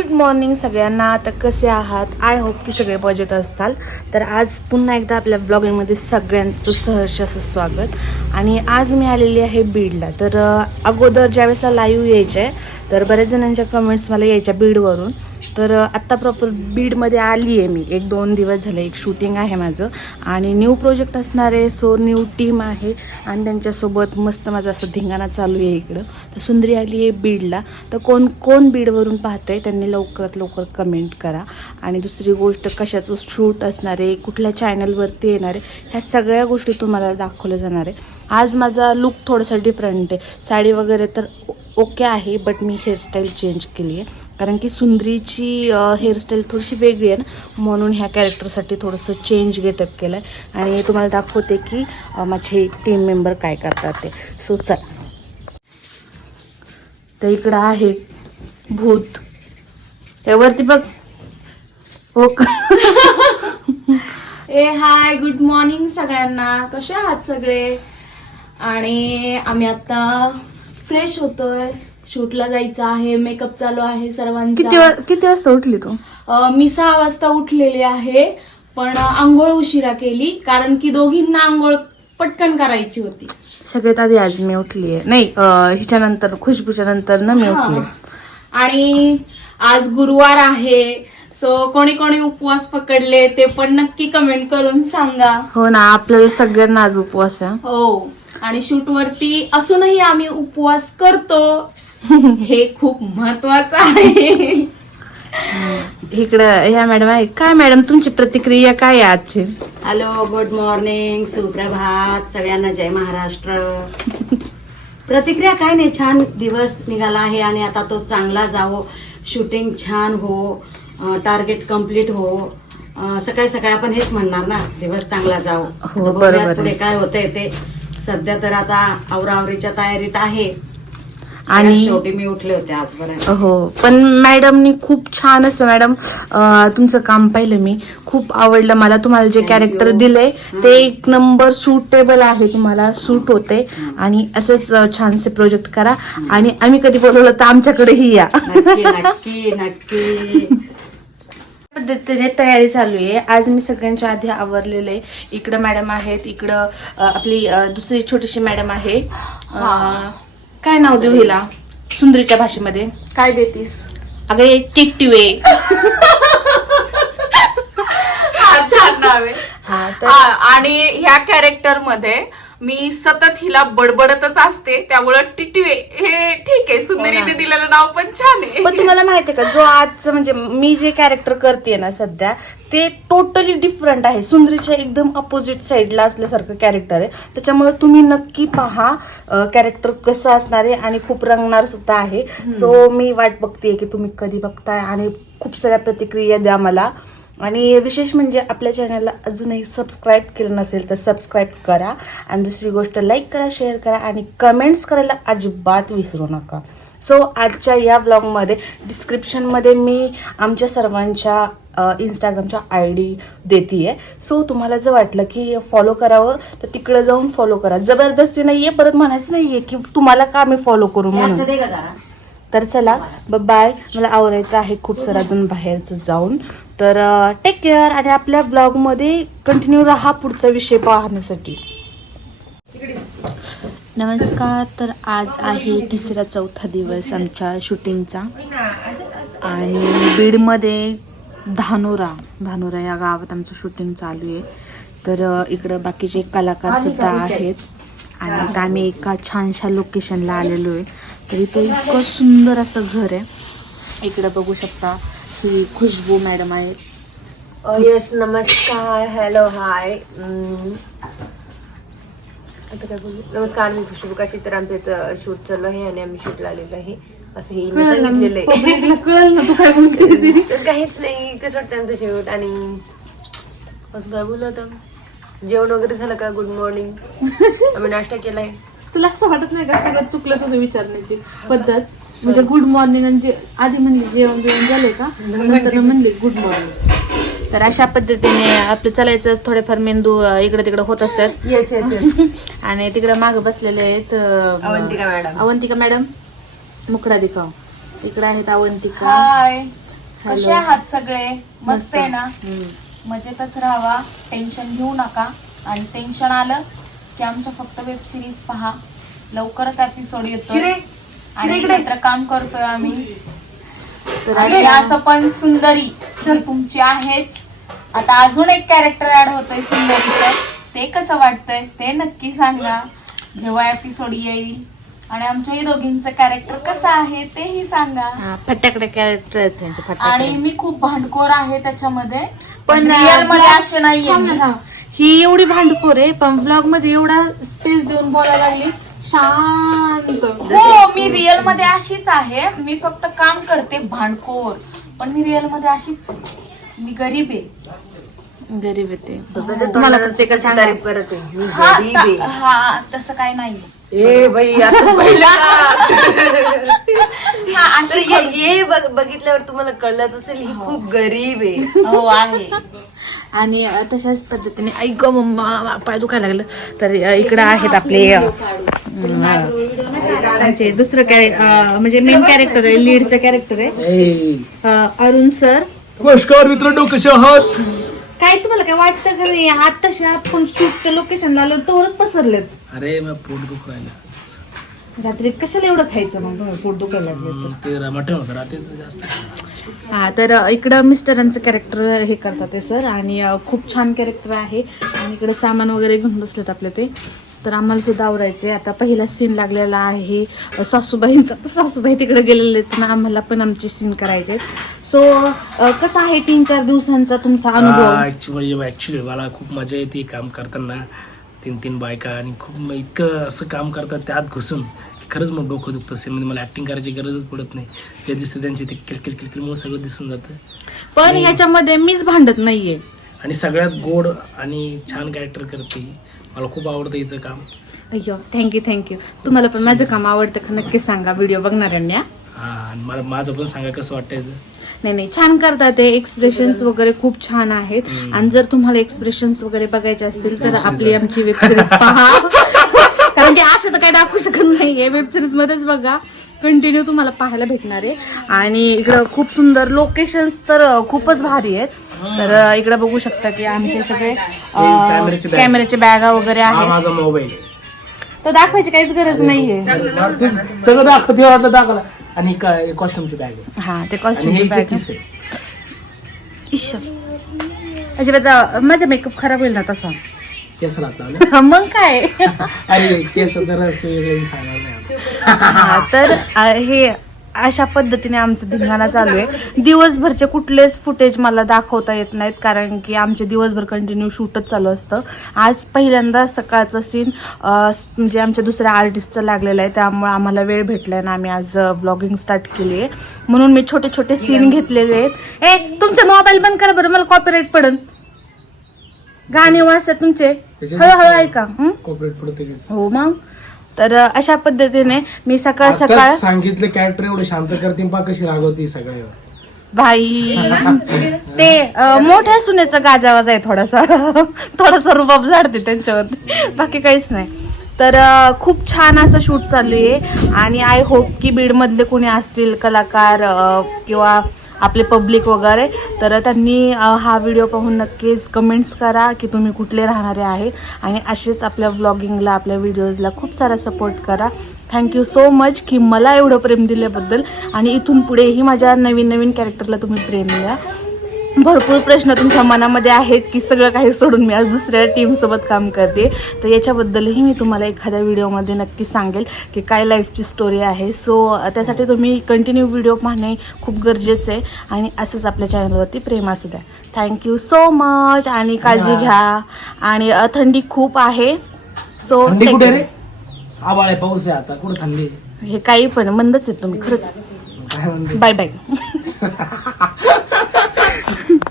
Good morning सगळ्यांना. आता कसे आहात? आय होप की सगळे मजेत असताल. तर आज पुन्हा एकदा आपल्या ब्लॉगिंगमध्ये सगळ्यांचं सहर्ष असं स्वागत. आणि आज मी आलेली आहे बीडला. तर अगोदर ज्यावेळेसला लाईव्ह यायचे तर बऱ्याच जणांच्या कमेंट्स मला यायच्या बीडवरून. तर आत्ता प्रॉपर बीडमध्ये आली आहे मी. एक दोन दिवस झाले एक शूटिंग आहे माझं. आणि न्यू प्रोजेक्ट असणार आहे सो न्यू टीम आहे. आणि त्यांच्यासोबत मस्त माझं असं धिंगाणा चालू आहे इकडं. तर सुंदरी आली आहे बीडला. तर कोण कोण बीडवरून पाहतंय त्यांनी लवकरात लवकर कमेंट करा. आणि दुसरी गोष्ट कशाचं शूट असणार आहे कुठल्या चॅनलवरती येणार आहे ह्या सगळ्या गोष्टी तुम्हाला दाखवल्या जाणार आहे. आज माझा लुक थोडासा डिफरंट आहे. साडी वगैरे तर ओके आहे बट मी हेअरस्टाईल चेंज केली आहे. कारण की सुंदरीची हेअरस्टाईल थोडीशी वेगळी आहे ना. म्हणून ह्या कॅरेक्टरसाठी थोडंसं चेंज गेटअप केलं आहे आणि तुम्हाला दाखवते की माझे टीम मेंबर काय करतात ते. सो चल. तर इकडं आहे भूत. त्यावरती बघ. हो का ए हाय गुड मॉर्निंग सगळ्यांना. कसे आहात सगळे? आणि आम्ही आता फ्रेश होतोय. शूटला जायचं आहे मेकअप चालू आहे किती सर्वांचा वा- किती वाजता उठली तू? अं, मी सहा वाजता उठलेले आहे पण आंघोळ उशिरा केली कारण की दोघींना आंघोळ पटकन करायची होती. सगळ्यात आधी आज मी उठली आहे नाही अ, हिच्यानंतर खुशबूच्या नंतर ना मी उठली हा. आणि आज गुरुवार आहे सो कोणी कोणी उपवास पकडले ते पण नक्की कमेंट करून सांगा. हो ना आपल्याला सगळ्यांना आज उपवास आहे. हो. आणि शूट वरती असूनही आम्ही उपवास करतो. हे खूप महत्वाचं आहे. इकडं ह्या मॅडम आहे. काय मॅडम तुमची प्रतिक्रिया काय आहे आजची? हॅलो गुड मॉर्निंग सुप्रभात सगळ्यांना जय महाराष्ट्र. प्रतिक्रिया काय नाही छान दिवस निघाला आहे आणि आता तो चांगला जावो. शूटिंग छान हो टार्गेट कंप्लीट हो. सकाळी सकाळी आपण हेच म्हणणार ना दिवस चांगला जावो. हो. पुढे काय होतंय ते. सध्या तर आता आवरावरीच्या तयारीत आहे. आणि- शेवटी मी उठले होते आजपर्यंत. हो पण मॅडमनी खूप छान असं मॅडम तुमचं काम पाहिलं मी. खूप आवडलं मला. तुम्हाला जे कॅरेक्टर. दिलंय ते एक नंबर सुटेबल आहे. तुम्हाला सूट होते. आणि असंच छानसे प्रोजेक्ट करा. आणि आम्ही कधी बोलवलं तर आमच्याकडेही या. नक्की नक्की नक्की. पद्धतीने तयारी चालू आहे. आज मी सगळ्यांच्या आधी आवरलेले इकडं मॅडम आहेत इकडं आपली दुसरी छोटीशी मॅडम आहे. काय नाव देऊ हिला? सुंदरीच्या भाषेमध्ये. काय देतीस? अगं हे टिकटिवे. छान नाव आहे. आणि ह्या कॅरेक्टरमध्ये मी सतत हिला बडबडतच असते त्यामुळं टिटवे हे ठीक आहे सुंदरीने दिलेलं नाव पण छान आहे. पण तुम्हाला माहितीये का जो आजचं म्हणजे मी जे कॅरेक्टर करते ना सध्या ते टोटली डिफरंट आहे. सुंदरीच्या एकदम अपोजिट साईडला असल्यासारखं कॅरेक्टर आहे. त्याच्यामुळे तुम्ही नक्की पहा कॅरेक्टर कसं असणार आहे आणि खूप रंगणार सुद्धा आहे. सो मी वाट बघतेय की तुम्ही कधी बघताय आणि खूप साऱ्या प्रतिक्रिया द्या मला. आणि विशेष म्हणजे आपल्या चॅनलला अजूनही सबस्क्राईब केलं नसेल तर सबस्क्राईब करा. आणि दुसरी गोष्ट लाईक करा शेअर करा आणि कमेंट्स करायला अजिबात विसरू नका. सो आजच्या या ब्लॉगमध्ये डिस्क्रिप्शनमध्ये मी आमच्या सर्वांच्या इंस्टाग्रामच्या आय डी देते आहे सो तुम्हाला जर वाटलं की फॉलो करावं तर तिकडे जाऊन फॉलो करा. जबरदस्ती नाही आहे परत म्हणायचं नाही आहे की तुम्हाला का मी फॉलो करू म्हणून. तर चला बाय मला आवरायचं आहे खूप सारं अजून बाहेरचं जाऊन. तर टेक केअर आणि आपल्या ब्लॉगमध्ये कंटिन्यू राहा पुढचा विषय पाहण्यासाठी. नमस्कार तर आज आहे तिसरा चौथा दिवस आमच्या शूटिंगचा आणि बीडमध्ये धानोरा धानोरा या गावात आमचं शूटिंग चालू आहे. तर इकडं बाकीचे कलाकार सुद्धा आहेत आणि आता आम्ही एका छानशा लोकेशनला आलेलो आहे. तर इथं इतकं सुंदर असं घर आहे. इकडं बघू शकता ही खुशबू मॅडम आहे. येस नमस्कार हॅलो हाय आता काय बोलू? नमस्कार मी खुशबू. काशी तर आमच्या इथं शूट चालू आहे आणि आम्ही शूटला आलेलो आहे. असं हे सांगितलेलं आहे. कळलं ना तू काय बोलते तर काहीच नाही कसं वाटतं आमचं शूट आणि असं काय बोलू आता? जेवण वगैरे झालं का? गुड मॉर्निंग आम्ही नाश्ता केलाय. तुला असं वाटत नाही का सगळं चुकलं तुझं विचारण्याची पद्धत? म्हणजे गुड मॉर्निंग आणि जे आधी म्हणली जेवण बिवण झालंय का? नंतर म्हणले गुड मॉर्निंग तर अशा पद्धतीने आपलं चालायचं थोडेफार मेंदू इकडे तिकडे होत असतात. येस येस येस आणि तिकडे माग बसलेले आहेत अवंतिका मॅडम. अवंतिका मॅडम. मुकडा दिखाव तिकडे आहेत अवंतिका. हाय कसे आहात सगळे? मस्त आहे ना? मजेतच राहावा. टेन्शन घेऊ नका. आणि टेन्शन आलं की आमच्या फक्त वेब सिरीज पहा. लवकरच एपिसोड येतो आणि एकत्र काम करतोय आम्ही. आणि असं पण सुंदरी ही तुमची आहेच. आता अजून एक कॅरेक्टर ऍड होतोय सुंदरीचं. ते कसं वाटतंय? ते नक्की सांगा. जेव्हा एपिसोड येईल. आणि आमच्या ही दोघींचं कॅरेक्टर कसं आहे तेही सांगा. हा, फटाकडे कॅरेक्टर आहेत त्यांचे आणि फटाकडे मी खूप भांडखोर आहे त्याच्यामध्ये. पण, मध्ये असे नाहीये. थांब ना, मी. थांब. ही एवढी भांडखोर आहे पण ब्लॉगमध्ये एवढा स्पेस देऊन बोलायला लागली. शांत. हो मी रिअलमध्ये अशीच आहे. मी फक्त काम करते भांडखोर. पण मी रिअलमध्ये अशीच आहे. मी गरीब आहे. गरीब येते स्वतःच्या तुम्हाला प्रत्येक तारीफ करत. आहे मी हा गरीब आहे. सा- हा तसं काय नाही ए बाई आता पहिलं. का? हा तर अशी हे- हे बघ- बघितल्यावर तुम्हाला कळलंच असेल ही खूप गरीब आहे. हो आहे. आणि अ, तशाच पद्धतीने ऐक मम्मा पाय दुखायला लागलं. तर अ, इकडं आहेत आपले अ, त्यांचे दुसरं कॅरेक्टर म्हणजे मेन कॅरेक्टर आहे लीडचं कॅरेक्टर आहे. अ, अरुण सर. नमस्कार मित्रांनो कसे आहात? काय तुम्हाला काय वाटतं का नाही? आताशा आपण शूटच्या लोकेशनला आलो तरच पसरलेत. अरे मग पोट दुख राहिलं रात्री कशाला एवढं खायचं मग? तुम्हाला पोट दुखायला लागलं? ते होतं जास्त. हा तर अ, इकडं मिस्टरांचं कॅरेक्टर हे करतात ते सर आणि अ, खूप छान कॅरेक्टर आहे. आणि इकडे सामान वगैरे घेऊन बसलेत आपले ते. तर आम्हाला सुद्धा आवरायचे आता पहिला सीन लागलेला आहे. सासूबाईंचा सासूबाई तिकडे गेलेले आहेत ना आम्हाला पण आमचे सीन करायचे सो कसा आहे तीन चार दिवसांचा तुमचा अनुभव? ऍक्च्युली ऍक्च्युली मला खूप मजा येते काम करताना. तीन तीन बायका आणि खूप इतकं असं काम करतात त्यात घुसून. की खरंच मग डोकं दुखतं असेल म्हणजे मला ऍक्टिंग करायची गरजच पडत नाही. जे दिसतं त्यांची ते किलकिल किलकिलमुळे सगळं दिसून जातं. पण ह्याच्यामध्ये मीच भांडत नाहीये. आणि सगळ्यात गोड आणि छान कॅरेक्टर करते मला खूप आवडतं हिचं काम. अय्यो थँक्यू थँक्यू तुम्हाला पण माझं काम आवडतं का? नक्की सांगा. व्हिडिओ बघणाऱ्यांना हा. आणि मला माझं पण सांगा कसं वाटायचं नाही नाही छान करतात ते. एक्सप्रेशन्स वगैरे खूप छान आहेत. आणि जर तुम्हाला एक्सप्रेशन्स वगैरे बघायचे असतील तर आपली आमची वेब सिरीज पहा. कारण की अशा तर काही दाखवू शकत नाहीये वेब सिरीज मध्येच बघा. कंटिन्यू तुम्हाला पाहायला भेटणार आहे. आणि इकडं खूप सुंदर लोकेशन्स तर खूपच भारी आहेत. तर इकडं बघू शकता की आमचे सगळे कॅमेऱ्याचे बॅगा. वगैरे आहेत. माझा मोबाईल तर दाखवायची काहीच गरज नाहीये. सगळं दाखवते वाटलं दाखवलं. आणि कॉस्ट्युमची बॅग आहे. हा ते आणि कॉस्ट्युम हे बॅग आहे. अजिबात अं, माझा मेकअप खराब होईल ना तसा. केस राहतला मग काय? अरे केस जरा सांगायला. हा, तर हे अशा पद्धतीने आमचं धिंगाणा चालू आहे. दिवसभरचे कुठलेच फुटेज मला दाखवता येत नाहीत कारण की आमचे दिवसभर कंटिन्यू शूटच चालू असतं. आज पहिल्यांदा सकाळचं सीन म्हणजे आमच्या दुसऱ्या आर्टिस्टचं लागलेलं आहे त्यामुळे आम्हाला वेळ भेटला आहे ना आम्ही आज ब्लॉगिंग स्टार्ट केली आहे. म्हणून मी छोटे छोटे सीन घेतलेले आहेत. ए तुमचा मोबाईल बंद करा बरं मला कॉपीराईट पडन गाणे वाजतात तुमचे. हळूहळू ऐका हो मग. तर अशा पद्धतीने मी सकाळ सकाळ सांगितलं कॅरेक्टर एवढं शांत करते पा कशी रागवती सगळे. भाई ते मोठ्या सुनेचा गाजावाज आहे थोडासा. थोडासा रुबाब झाडते त्यांच्यावर बाकी काहीच नाही. तर खूप छान असं शूट चालू आहे. आणि आय होप की बीडमधले कोणी असतील कलाकार किंवा आपले पब्लिक वगैरे. तर त्यांनी हा व्हिडिओ पाहून नक्कीच कमेंट्स करा की तुम्ही कुठले राहणारे आहे. आणि असेच आपल्या व्लॉगिंगला आपल्या व्हिडिओजला खूप सारा सपोर्ट करा. थँक्यू सो मच की मला एवढं प्रेम दिल्याबद्दल. आणि इथून पुढेही माझ्या नवीन नवीन कॅरेक्टरला तुम्ही प्रेम द्या. भरपूर प्रश्न तुमच्या मनामध्ये आहेत की सगळं काही सोडून मी आज दुसऱ्या टीमसोबत काम करते. तर याच्याबद्दलही मी तुम्हाला एखाद्या व्हिडिओमध्ये नक्की सांगेल की काय लाईफची स्टोरी आहे. सो त्यासाठी तुम्ही कंटिन्यू व्हिडिओ पाहणे खूप गरजेचं आहे. आणि असंच आपल्या चॅनलवरती प्रेम असू द्या. थँक्यू सो मच आणि काळजी घ्या. आणि थंडी खूप आहे. सो कुठे रे? आबाळ आहे पाऊस आहे आता. कुठं थंडी? हे काही पण मंदच आहे तुम्ही खरंच. Bye bye